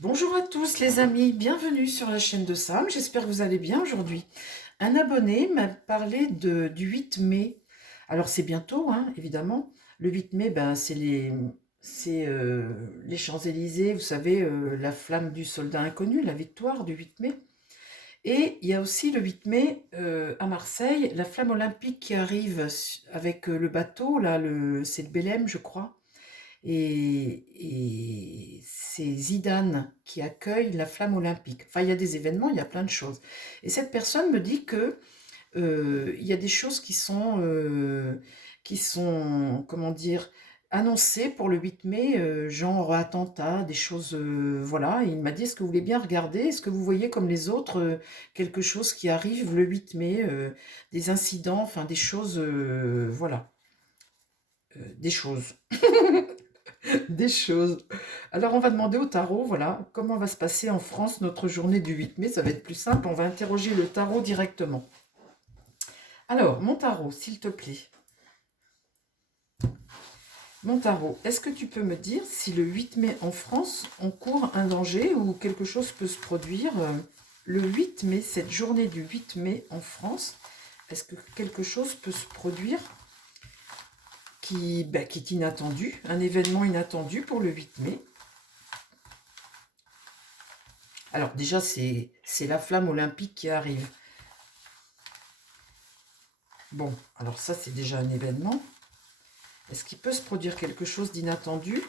Bonjour à tous les amis, bienvenue sur la chaîne de Sam, j'espère que vous allez bien aujourd'hui. Un abonné m'a parlé du 8 mai. Alors c'est bientôt, hein, évidemment. Le 8 mai, c'est les Champs-Élysées, vous savez, la flamme du soldat inconnu, la victoire du 8 mai. Et il y a aussi le 8 mai à Marseille, la flamme olympique qui arrive avec le bateau, là, c'est le Belém, je crois. Et c'est Zidane qui accueille la flamme olympique. Enfin, il y a des événements, il y a plein de choses. Et cette personne me dit que il y a des choses qui sont, comment dire, annoncées pour le 8 mai, genre attentat, des choses, voilà. Et il m'a dit, est-ce que vous voulez bien regarder? Est-ce que vous voyez comme les autres quelque chose qui arrive le 8 mai, des incidents, enfin des choses, voilà, des choses. Des choses. Alors, on va demander au tarot, voilà, comment va se passer en France notre journée du 8 mai. Ça va être plus simple, on va interroger le tarot directement. Alors, mon tarot, s'il te plaît. Mon tarot, est-ce que tu peux me dire si le 8 mai en France, on court un danger ou quelque chose peut se produire le 8 mai, cette journée du 8 mai en France, est-ce que quelque chose peut se produire qui est inattendu, un événement inattendu pour le 8 mai? Alors déjà, c'est la flamme olympique qui arrive. Bon, alors ça, c'est déjà un événement. Est-ce qu'il peut se produire quelque chose d'inattendu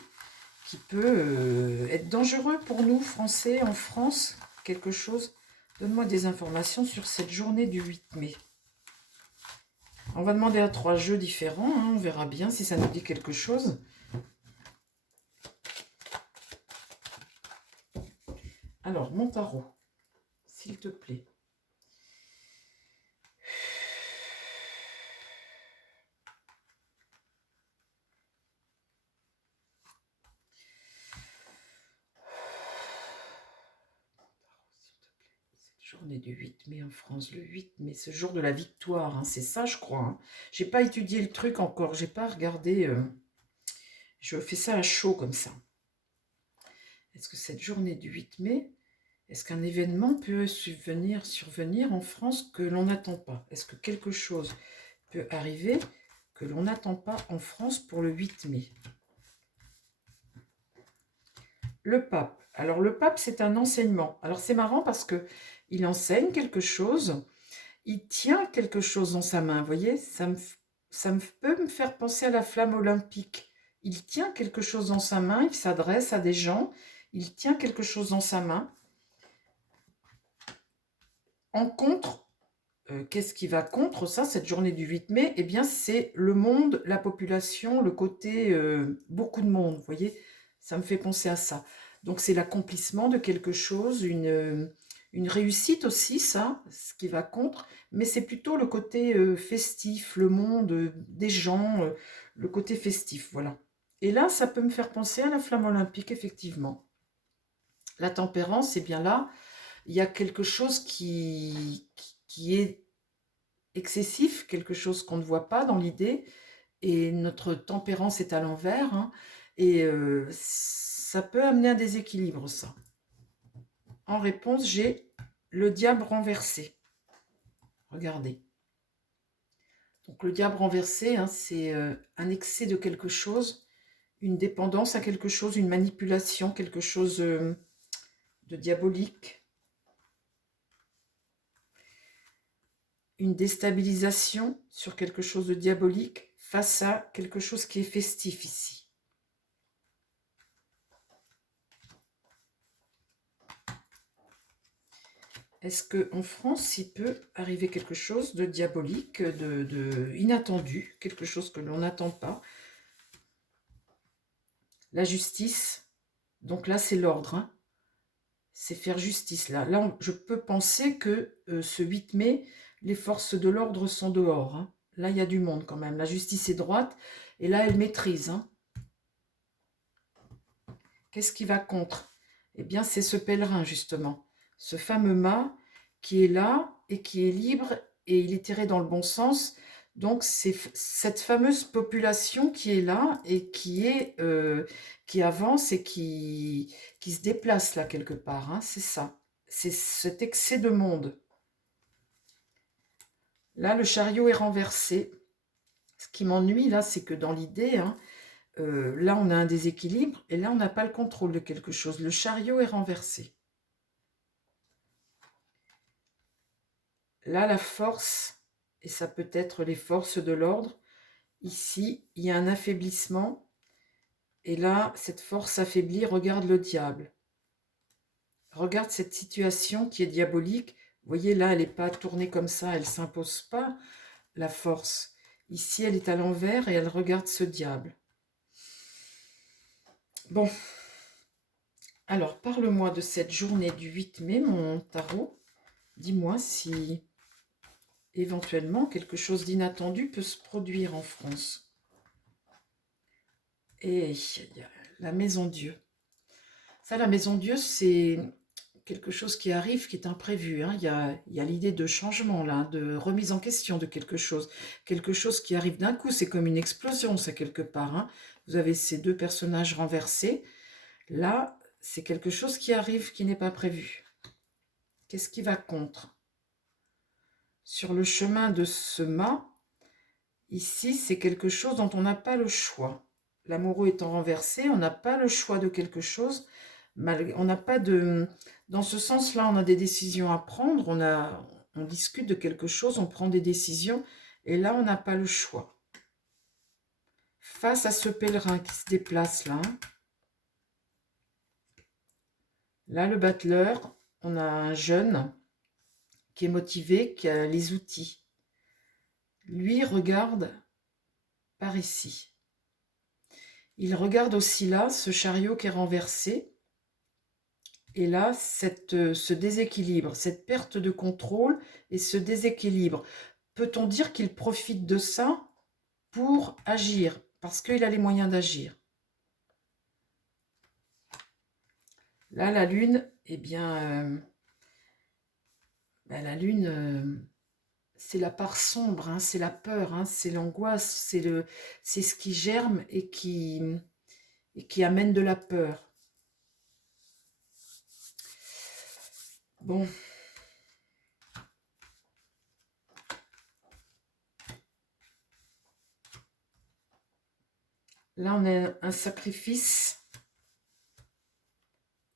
qui peut être dangereux pour nous, Français, en France? Quelque chose. Donne-moi des informations sur cette journée du 8 mai. On va demander à 3 jeux différents, hein, on verra bien si ça nous dit quelque chose. Alors, mon tarot, s'il te plaît. Journée du 8 mai en France, le 8 mai, ce jour de la victoire, hein, c'est ça je crois. Hein. J'ai pas étudié le truc encore, j'ai pas regardé, je fais ça à chaud comme ça. Est-ce que cette journée du 8 mai, est-ce qu'un événement peut survenir en France que l'on n'attend pas? Est-ce que quelque chose peut arriver que l'on n'attend pas en France pour le 8 mai? Le pape. Alors le pape, c'est un enseignement. Alors c'est marrant parce que il enseigne quelque chose, il tient quelque chose dans sa main. Vous voyez, peut me faire penser à la flamme olympique. Il tient quelque chose dans sa main, il s'adresse à des gens, il tient quelque chose dans sa main. En contre, qu'est-ce qui va contre ça, cette journée du 8 mai? Eh bien, c'est le monde, la population, le côté beaucoup de monde, vous voyez? Ça me fait penser à ça. Donc, c'est l'accomplissement de quelque chose, une réussite aussi, ça, ce qui va contre, mais c'est plutôt le côté festif, le monde, des gens, le côté festif, voilà. Et là, ça peut me faire penser à la flamme olympique, effectivement. La tempérance, c'est bien là, il y a quelque chose qui est excessif, quelque chose qu'on ne voit pas dans l'idée, et notre tempérance est à l'envers, hein, et ça peut amener un déséquilibre, ça. En réponse, j'ai le diable renversé. Regardez. Donc le diable renversé, hein, c'est un excès de quelque chose, une dépendance à quelque chose, une manipulation, quelque chose de diabolique, une déstabilisation sur quelque chose de diabolique face à quelque chose qui est festif ici. Est-ce qu'en France, il peut arriver quelque chose de diabolique, de inattendu, quelque chose que l'on n'attend pas? La justice, donc là c'est l'ordre, hein, c'est faire justice. Là je peux penser que ce 8 mai, les forces de l'ordre sont dehors. Hein. Là il y a du monde quand même. La justice est droite et là elle maîtrise. Hein. Qu'est-ce qui va contre? Eh bien c'est ce pèlerin justement, ce fameux mât qui est là et qui est libre et il est tiré dans le bon sens. Donc, c'est cette fameuse population qui est là et qui avance et qui se déplace là quelque part, hein, c'est ça. C'est cet excès de monde. Là, le chariot est renversé. Ce qui m'ennuie là, c'est que dans l'idée, hein, là, on a un déséquilibre et là, on n'a pas le contrôle de quelque chose. Le chariot est renversé. Là, la force, et ça peut être les forces de l'ordre, ici, il y a un affaiblissement. Et là, cette force affaiblie, regarde le diable. Regarde cette situation qui est diabolique. Vous voyez, là, elle n'est pas tournée comme ça, elle ne s'impose pas, la force. Ici, elle est à l'envers et elle regarde ce diable. Bon, alors, parle-moi de cette journée du 8 mai, mon tarot. Dis-moi si, éventuellement, quelque chose d'inattendu peut se produire en France. Et la Maison Dieu. Ça, la Maison Dieu, c'est quelque chose qui arrive, qui est imprévu, hein. Il y a l'idée de changement, là, de remise en question de quelque chose qui arrive d'un coup, c'est comme une explosion, ça, quelque part, hein. Vous avez ces deux personnages renversés. Là, c'est quelque chose qui arrive, qui n'est pas prévu. Qu'est-ce qui va contre? Sur le chemin de ce mât, ici, c'est quelque chose dont on n'a pas le choix. L'amoureux étant renversé, on n'a pas le choix de quelque chose. On n'a pas de... Dans ce sens-là, on a des décisions à prendre, on discute de quelque chose, on prend des décisions, et là, on n'a pas le choix. Face à ce pèlerin qui se déplace là, là, le battleur, on a un jeune qui est motivé, qui a les outils. Lui regarde par ici. Il regarde aussi là, ce chariot qui est renversé, et là, ce déséquilibre, cette perte de contrôle et ce déséquilibre. Peut-on dire qu'il profite de ça pour agir, parce qu'il a les moyens d'agir? Là, la lune, eh bien, la lune, c'est la part sombre, hein, c'est la peur, hein, c'est l'angoisse, c'est ce qui germe et qui amène de la peur. Bon. Là, on a un sacrifice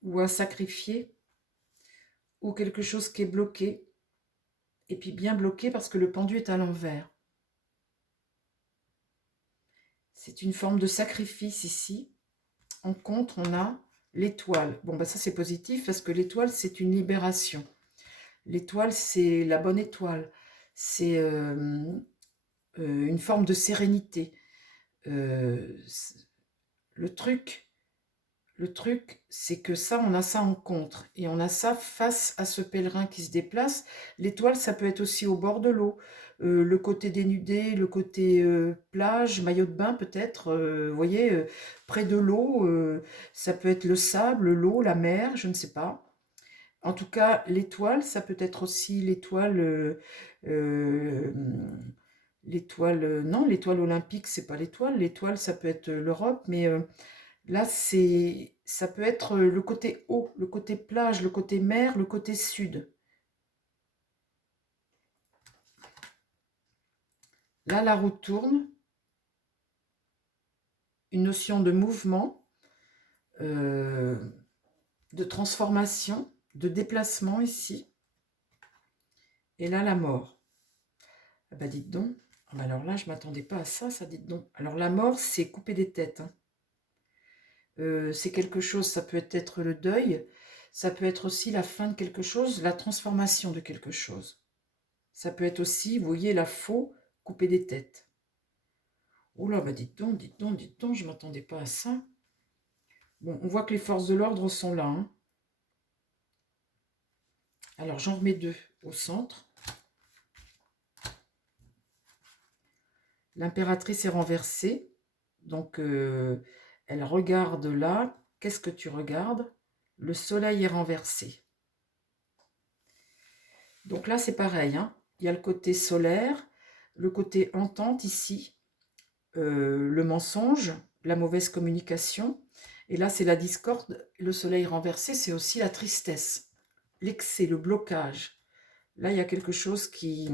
ou un sacrifié ou quelque chose qui est bloqué. Et puis bien bloqué parce que le pendu est à l'envers. C'est une forme de sacrifice ici. En contre, on a l'étoile. Bon, bah ça c'est positif parce que l'étoile, c'est une libération. L'étoile, c'est la bonne étoile. C'est une forme de sérénité. Le truc, c'est que ça, on a ça en contre. Et on a ça face à ce pèlerin qui se déplace. L'étoile, ça peut être aussi au bord de l'eau. Le côté dénudé, le côté plage, maillot de bain peut-être. Vous voyez, près de l'eau, ça peut être le sable, l'eau, la mer, je ne sais pas. En tout cas, l'étoile, ça peut être aussi l'étoile... euh, l'étoile... non, l'étoile olympique, c'est pas l'étoile. L'étoile, ça peut être l'Europe, mais... là, ça peut être le côté eau, le côté plage, le côté mer, le côté sud. Là, la roue tourne. Une notion de mouvement, de transformation, de déplacement ici. Et là, la mort. Ah bah dites donc. Ah bah alors là, je ne m'attendais pas à ça, ça dites donc. Alors la mort, c'est couper des têtes, hein. C'est quelque chose, ça peut être le deuil, ça peut être aussi la fin de quelque chose, la transformation de quelque chose. Ça peut être aussi, vous voyez, la faux, couper des têtes. Oh là, bah dites donc, je ne m'attendais pas à ça. Bon, on voit que les forces de l'ordre sont là, hein. Alors, j'en remets deux au centre. L'impératrice est renversée. Donc, elle regarde là. Qu'est-ce que tu regardes? Le soleil est renversé. Donc là, c'est pareil, hein. Il y a le côté solaire. le côté entente ici, le mensonge, la mauvaise communication. Et là, c'est la discorde. Le soleil renversé, c'est aussi la tristesse, l'excès, le blocage. Là, il y a quelque chose qui...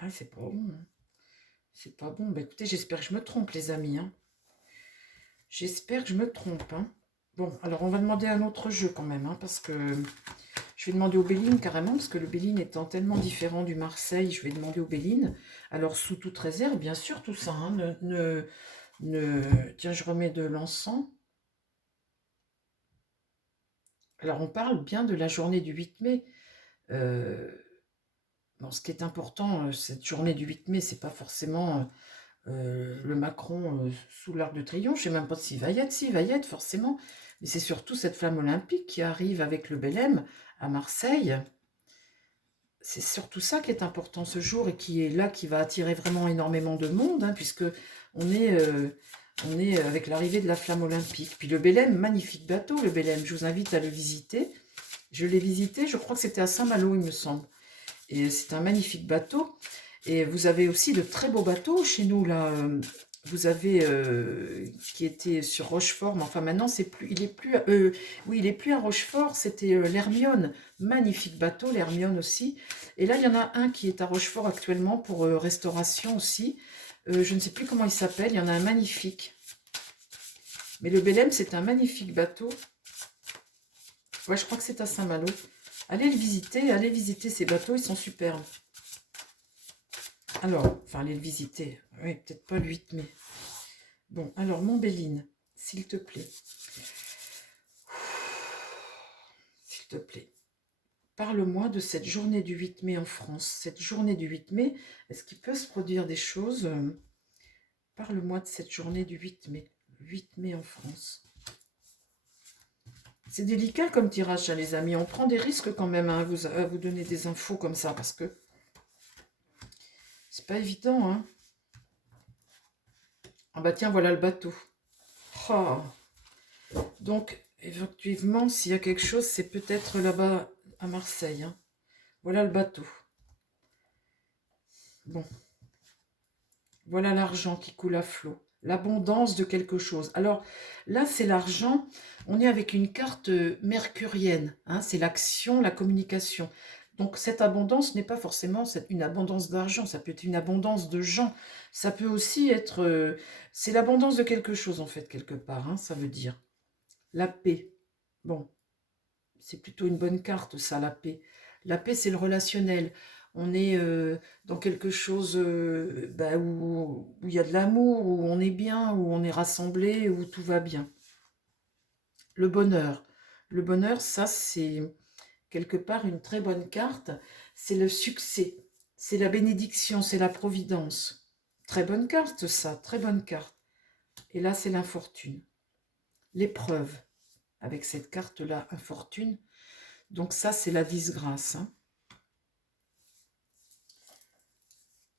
Ah, c'est pas bon. Hein. C'est pas bon. Bah, écoutez, j'espère que je me trompe, les amis. Hein. J'espère que je me trompe. Hein. Bon, alors on va demander un autre jeu quand même, hein, parce que je vais demander au Béline carrément, parce que le Béline étant tellement différent du Marseille, je vais demander au Béline. Alors, sous toute réserve, bien sûr, tout ça. Hein, Tiens, je remets de l'encens. Alors, on parle bien de la journée du 8 mai. Bon, ce qui est important, cette journée du 8 mai, c'est pas forcément le Macron sous l'Arc de Triomphe. Je sais même pas s'il va y être, s'il va y être forcément. Mais c'est surtout cette flamme olympique qui arrive avec le Belém à Marseille. C'est surtout ça qui est important ce jour et qui est là, qui va attirer vraiment énormément de monde, hein, puisque on est avec l'arrivée de la flamme olympique. Puis le Belém, magnifique bateau, le Belém. Je vous invite à le visiter. Je l'ai visité, je crois que c'était à Saint-Malo, il me semble. Et c'est un magnifique bateau. Et vous avez aussi de très beaux bateaux chez nous, là. Vous avez qui était sur Rochefort, mais enfin maintenant c'est plus, il est plus, oui, il est plus à Rochefort. C'était l'Hermione, magnifique bateau, l'Hermione aussi. Et là il y en a un qui est à Rochefort actuellement pour restauration aussi. Je ne sais plus comment il s'appelle. Il y en a un magnifique. Mais le Belém c'est un magnifique bateau. Ouais, je crois que c'est à Saint-Malo. Allez visiter ces bateaux, ils sont superbes. Alors, enfin, allez le visiter. Oui, peut-être pas le 8 mai. Bon, alors, mon Béline, s'il te plaît. S'il te plaît. Parle-moi de cette journée du 8 mai en France. Cette journée du 8 mai, est-ce qu'il peut se produire des choses Parle-moi de cette journée du 8 mai. 8 mai en France. C'est délicat comme tirage, hein, les amis. On prend des risques quand même hein, à vous donner des infos comme ça, parce que c'est pas évident, hein. Ah bah tiens, voilà le bateau. Oh. Donc, effectivement, s'il y a quelque chose, c'est peut-être là-bas à Marseille. Hein. Voilà le bateau. Bon. Voilà l'argent qui coule à flot. L'abondance de quelque chose. Alors, là, c'est l'argent. On est avec une carte mercurienne. Hein, c'est l'action, la communication. Donc, cette abondance n'est pas forcément une abondance d'argent. Ça peut être une abondance de gens. Ça peut aussi être... c'est l'abondance de quelque chose, en fait, quelque part. Hein, ça veut dire. La paix. Bon, c'est plutôt une bonne carte, ça, la paix. La paix, c'est le relationnel. On est dans quelque chose bah, où il y a de l'amour, où on est bien, où on est rassemblé, où tout va bien. Le bonheur. Le bonheur, ça, c'est quelque part une très bonne carte. C'est le succès, c'est la bénédiction, c'est la providence. Très bonne carte, ça, très bonne carte. Et là, c'est l'infortune. L'épreuve, avec cette carte-là, infortune. Donc ça, c'est la disgrâce. Hein.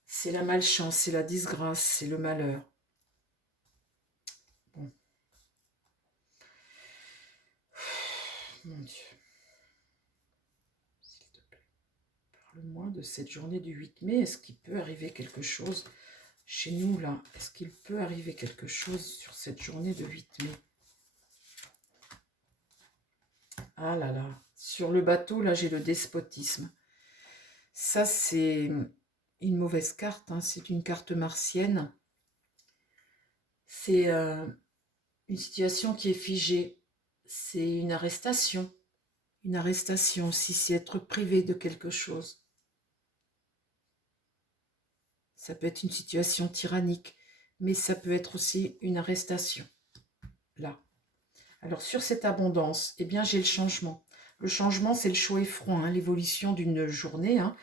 C'est la malchance, c'est la disgrâce, c'est le malheur. Bon. Mon Dieu. S'il te plaît. Parle-moi de cette journée du 8 mai. Est-ce qu'il peut arriver quelque chose chez nous, là? Est-ce qu'il peut arriver quelque chose sur cette journée de 8 mai? Ah là là. Sur le bateau, là, j'ai le despotisme. Ça, c'est une mauvaise carte. Hein. C'est une carte martienne. C'est une situation qui est figée. C'est une arrestation. Une arrestation aussi, c'est être privé de quelque chose. Ça peut être une situation tyrannique, mais ça peut être aussi une arrestation. Là. Alors sur cette abondance, eh bien j'ai le changement. Le changement, c'est le chaud et froid, hein, l'évolution d'une journée, hein,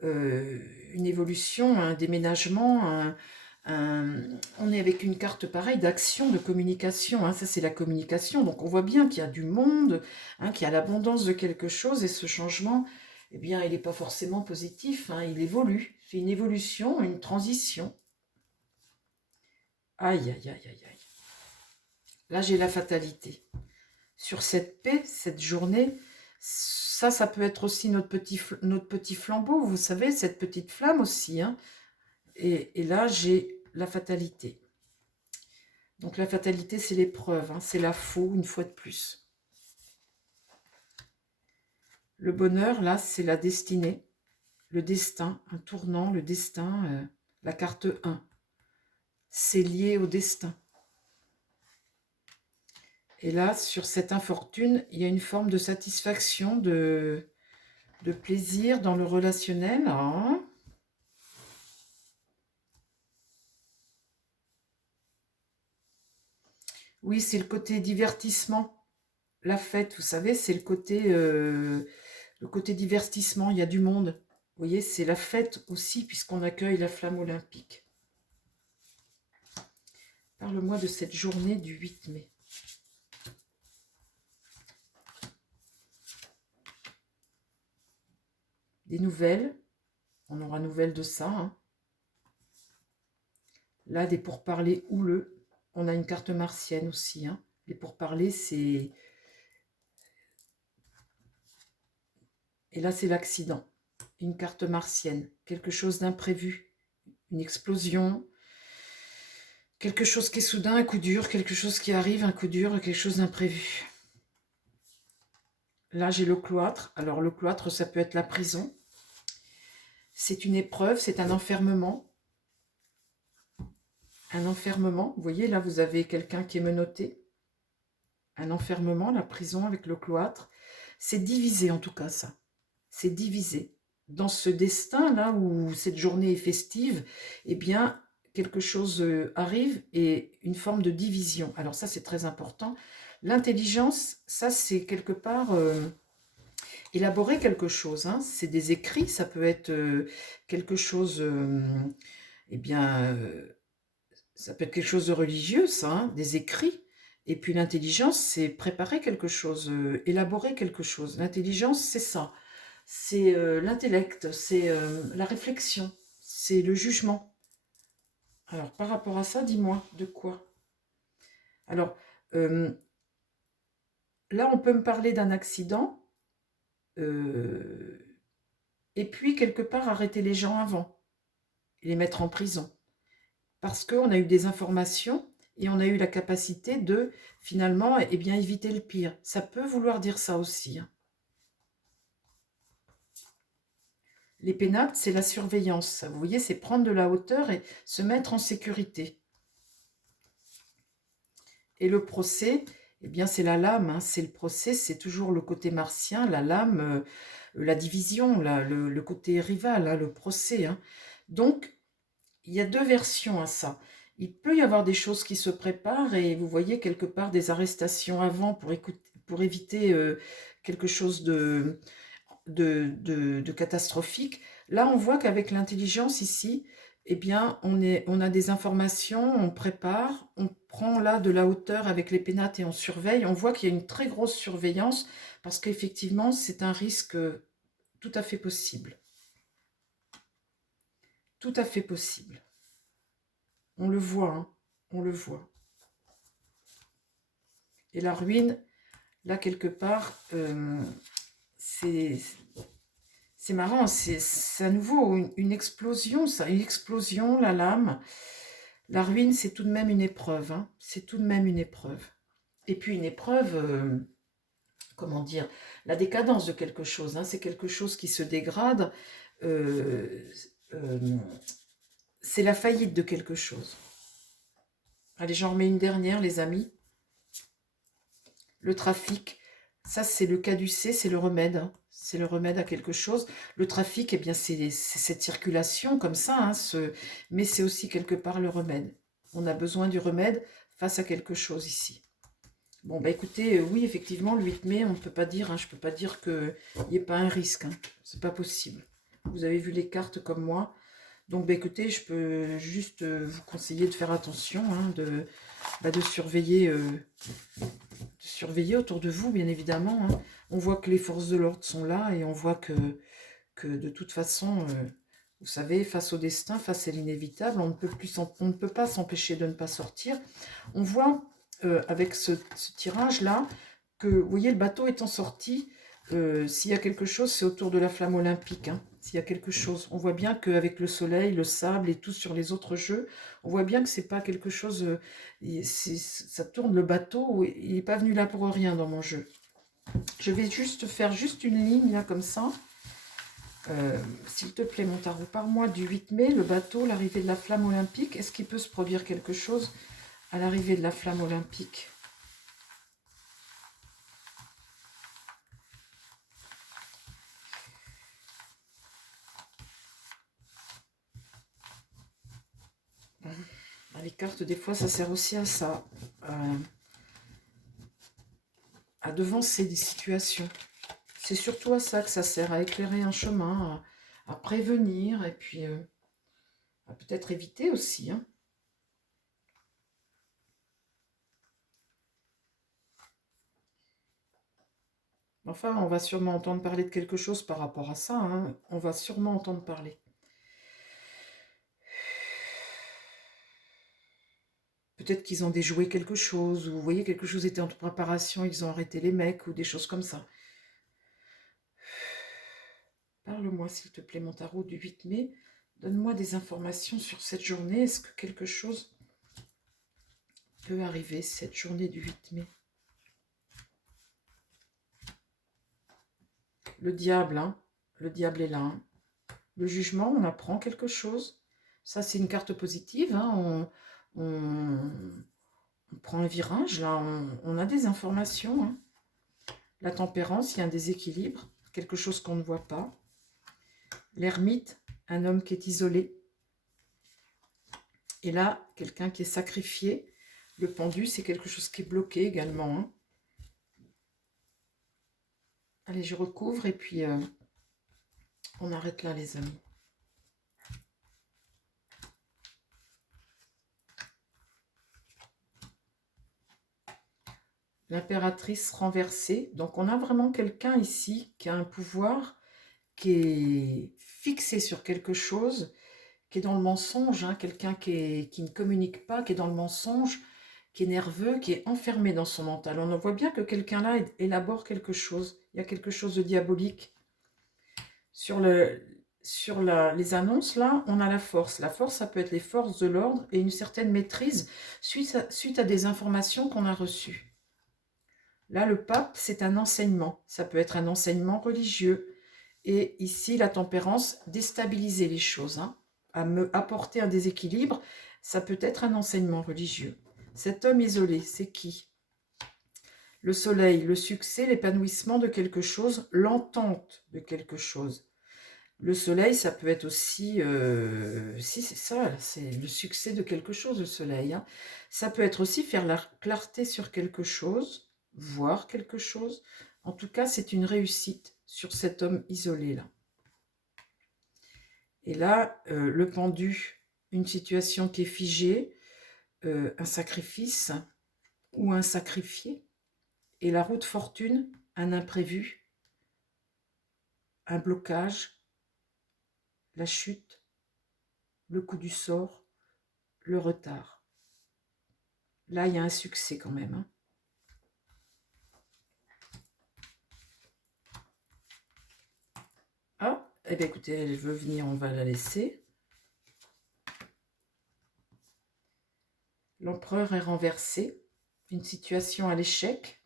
une évolution, un déménagement, on est avec une carte pareille d'action, de communication. Hein, ça, c'est la communication. Donc, on voit bien qu'il y a du monde, hein, qu'il y a l'abondance de quelque chose. Et ce changement, eh bien, il n'est pas forcément positif. Hein, il évolue. C'est une évolution, une transition. Aïe, aïe, aïe, aïe, aïe. Là, j'ai la fatalité. Sur cette paix, cette journée, Ça peut être aussi notre petit flambeau, vous savez, cette petite flamme aussi. Hein. Et là, j'ai la fatalité. Donc la fatalité, c'est l'épreuve, hein, c'est la faux, une fois de plus. Le bonheur, là, c'est la destinée, le destin, un tournant, le destin, la carte 1. C'est lié au destin. Et là, sur cette infortune, il y a une forme de satisfaction, de plaisir dans le relationnel. Hein. Oui, c'est le côté divertissement. La fête, vous savez, c'est le côté divertissement. Il y a du monde. Vous voyez, c'est la fête aussi, puisqu'on accueille la flamme olympique. Parle-moi de cette journée du 8 mai. Des nouvelles. On aura nouvelles de ça. Hein. Là, des pourparlers houleux. On a une carte martienne aussi. Hein. Les pourparlers, c'est... Et là, c'est l'accident. Une carte martienne. Quelque chose d'imprévu. Une explosion. Quelque chose qui est soudain, un coup dur. Quelque chose qui arrive, un coup dur. Quelque chose d'imprévu. Là, j'ai le cloître. Alors, le cloître, ça peut être la prison. C'est une épreuve, c'est un enfermement. Un enfermement. Vous voyez, là, vous avez quelqu'un qui est menotté. Un enfermement, la prison avec le cloître. C'est divisé, en tout cas, ça. C'est divisé. Dans ce destin-là, où cette journée est festive, eh bien, quelque chose arrive et une forme de division. Alors ça, c'est très important. L'intelligence, ça, c'est quelque part... élaborer quelque chose, hein. C'est des écrits, ça peut être quelque chose, eh bien, ça peut être quelque chose de religieux, ça, hein, des écrits. Et puis l'intelligence, c'est préparer quelque chose, élaborer quelque chose. L'intelligence, c'est ça. C'est l'intellect, c'est la réflexion, c'est le jugement. Alors, par rapport à ça, dis-moi, de quoi? Alors, là, on peut me parler d'un accident, et puis quelque part arrêter les gens avant, et les mettre en prison. Parce qu'on a eu des informations et on a eu la capacité de, finalement, eh bien, éviter le pire. Ça peut vouloir dire ça aussi. Hein. Les pénates, c'est la surveillance. Vous voyez, c'est prendre de la hauteur et se mettre en sécurité. Et le procès, eh bien, c'est la lame. Hein. C'est le procès, c'est toujours le côté martien, la lame, la division, le côté rival, hein, le procès. Hein. Donc, il y a deux versions à ça. Il peut y avoir des choses qui se préparent et vous voyez quelque part des arrestations avant pour éviter quelque chose de catastrophique. Là, on voit qu'avec l'intelligence ici, eh bien, on a des informations, on prépare, on prend là de la hauteur avec les pénates et on surveille. On voit qu'il y a une très grosse surveillance parce qu'effectivement, c'est un risque tout à fait possible. Tout à fait possible. On le voit, hein, on le voit. Et la ruine, là, quelque part, c'est marrant, c'est à nouveau une explosion, ça, une explosion, la lame. La ruine, c'est tout de même une épreuve, hein, c'est tout de même une épreuve. Et puis une épreuve, comment dire, la décadence de quelque chose, hein, c'est quelque chose qui se dégrade, euh, euh, c'est la faillite de quelque chose. Allez, j'en remets une dernière, les amis. Le trafic, ça c'est le caducée, c'est le remède. Hein. C'est le remède à quelque chose. Le trafic, eh bien c'est cette circulation comme ça, hein, mais c'est aussi quelque part le remède. On a besoin du remède face à quelque chose ici. Bon, bah écoutez, oui, effectivement, le 8 mai, on ne peut pas dire, hein, je ne peux pas dire qu'il n'y ait pas un risque. Hein. C'est pas possible. Vous avez vu les cartes comme moi. Donc, bah, écoutez, je peux juste vous conseiller de faire attention, hein, de surveiller autour de vous, bien évidemment. Hein. On voit que les forces de l'ordre sont là et on voit que de toute façon, vous savez, face au destin, face à l'inévitable, on ne peut pas s'empêcher de ne pas sortir. On voit avec ce tirage-là que, vous voyez, le bateau étant sorti, s'il y a quelque chose, c'est autour de la flamme olympique. Hein. S'il y a quelque chose, on voit bien qu'avec le soleil, le sable et tout sur les autres jeux, on voit bien que c'est pas quelque chose... ça tourne le bateau, il n'est pas venu là pour rien dans mon jeu. Je vais juste faire juste une ligne là comme ça. S'il te plaît, mon tarot, par-moi du 8 mai, le bateau, l'arrivée de la flamme olympique. Est-ce qu'il peut se produire quelque chose à l'arrivée de la flamme olympique? Les cartes, des fois, ça sert aussi à ça. À devancer des situations. C'est surtout à ça que ça sert, à éclairer un chemin, à prévenir, et puis à peut-être éviter aussi. Hein. Enfin, on va sûrement entendre parler de quelque chose par rapport à ça. Hein. On va sûrement entendre parler. Peut-être qu'ils ont déjoué quelque chose, ou vous voyez, quelque chose était en préparation, ils ont arrêté les mecs, ou des choses comme ça. Parle-moi, s'il te plaît, mon tarot du 8 mai. Donne-moi des informations sur cette journée. Est-ce que quelque chose peut arriver cette journée du 8 mai? Le diable, hein. Le diable est là. Hein. Le jugement, on apprend quelque chose. Ça, c'est une carte positive. Hein. On prend un virage, là. On a des informations. Hein. La tempérance, il y a un déséquilibre. Quelque chose qu'on ne voit pas. L'ermite, un homme qui est isolé. Et là, quelqu'un qui est sacrifié. Le pendu, c'est quelque chose qui est bloqué également. Hein. Allez, je recouvre et puis on arrête là, les amis. L'impératrice renversée. Donc, on a vraiment quelqu'un ici qui a un pouvoir, qui est fixé sur quelque chose, qui est dans le mensonge. Hein, quelqu'un qui ne communique pas, qui est dans le mensonge, qui est nerveux, qui est enfermé dans son mental. On voit bien que quelqu'un là élabore quelque chose. Il y a quelque chose de diabolique. Sur les annonces, là, on a la force. La force, ça peut être les forces de l'ordre et une certaine maîtrise suite à des informations qu'on a reçues. Là, le pape, c'est un enseignement. Ça peut être un enseignement religieux. Et ici, la tempérance, déstabiliser les choses, hein, à me apporter un déséquilibre, ça peut être un enseignement religieux. Cet homme isolé, c'est qui? Le soleil, le succès, l'épanouissement de quelque chose, l'entente de quelque chose. Le soleil, ça peut être aussi... si, c'est ça, c'est le succès de quelque chose, le soleil. Hein. Ça peut être aussi faire la clarté sur quelque chose, voir quelque chose. En tout cas, c'est une réussite sur cet homme isolé-là. Et là, le pendu, une situation qui est figée, un sacrifice ou un sacrifié. Et la roue de fortune, un imprévu, un blocage, la chute, le coup du sort, le retard. Là, il y a un succès quand même. Hein. Ah, eh bien écoutez, elle veut venir, on va la laisser. L'empereur est renversé, une situation à l'échec.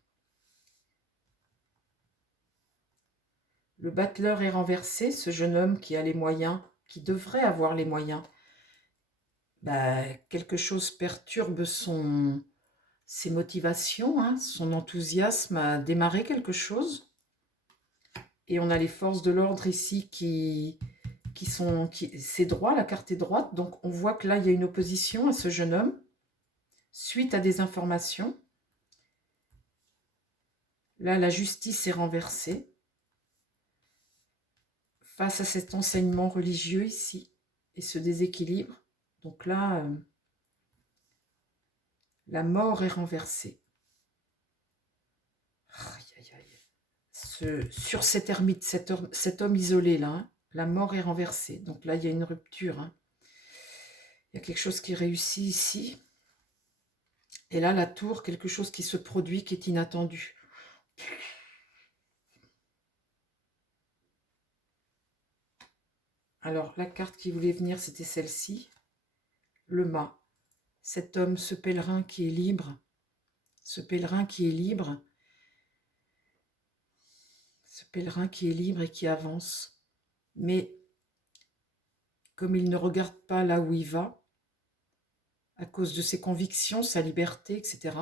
Le battleur est renversé, ce jeune homme qui a les moyens, qui devrait avoir les moyens. Bah, quelque chose perturbe ses motivations, hein, son enthousiasme à démarrer quelque chose. Et on a les forces de l'ordre ici c'est droit, la carte est droite, donc on voit que là, il y a une opposition à ce jeune homme, suite à des informations. Là, la justice est renversée, face à cet enseignement religieux ici, et ce déséquilibre. Donc là, la mort est renversée. Sur cet ermite, cet homme isolé là, hein, la mort est renversée. Donc là, il y a une rupture. Hein. Il y a quelque chose qui réussit ici. Et là, la tour, quelque chose qui se produit, qui est inattendu. Alors, la carte qui voulait venir, c'était celle-ci. Le mât. Cet homme, ce pèlerin qui est libre. Ce pèlerin qui est libre. Ce pèlerin qui est libre et qui avance. Mais comme il ne regarde pas là où il va, à cause de ses convictions, sa liberté, etc.,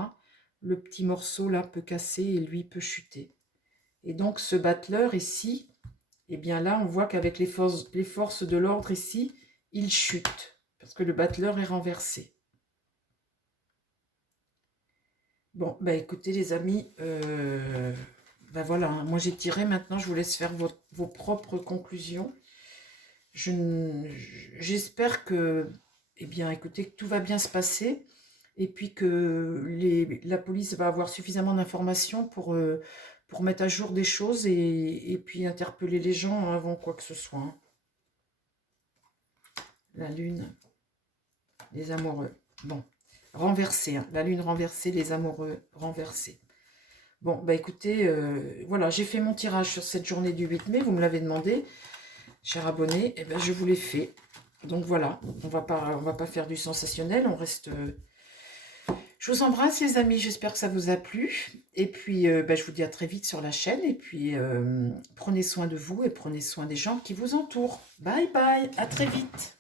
le petit morceau là peut casser et lui peut chuter. Et donc ce battleur ici, eh bien là on voit qu'avec les forces de l'ordre ici, il chute, parce que le battleur est renversé. Bon, bah écoutez les amis, ben voilà, hein, moi j'ai tiré, maintenant je vous laisse faire vos propres conclusions. J'espère que, eh bien écoutez, que tout va bien se passer. Et puis que la police va avoir suffisamment d'informations pour mettre à jour des choses et puis interpeller les gens avant quoi que ce soit. Hein. La lune, les amoureux. Bon, renversé, hein. La lune renversée, les amoureux renversés. Bon, bah écoutez, voilà, j'ai fait mon tirage sur cette journée du 8 mai, vous me l'avez demandé, cher abonné, et ben je vous l'ai fait. Donc voilà, on va pas faire du sensationnel, on reste... Je vous embrasse les amis, j'espère que ça vous a plu. Et puis je vous dis à très vite sur la chaîne. Et puis prenez soin de vous et prenez soin des gens qui vous entourent. Bye bye, à très vite.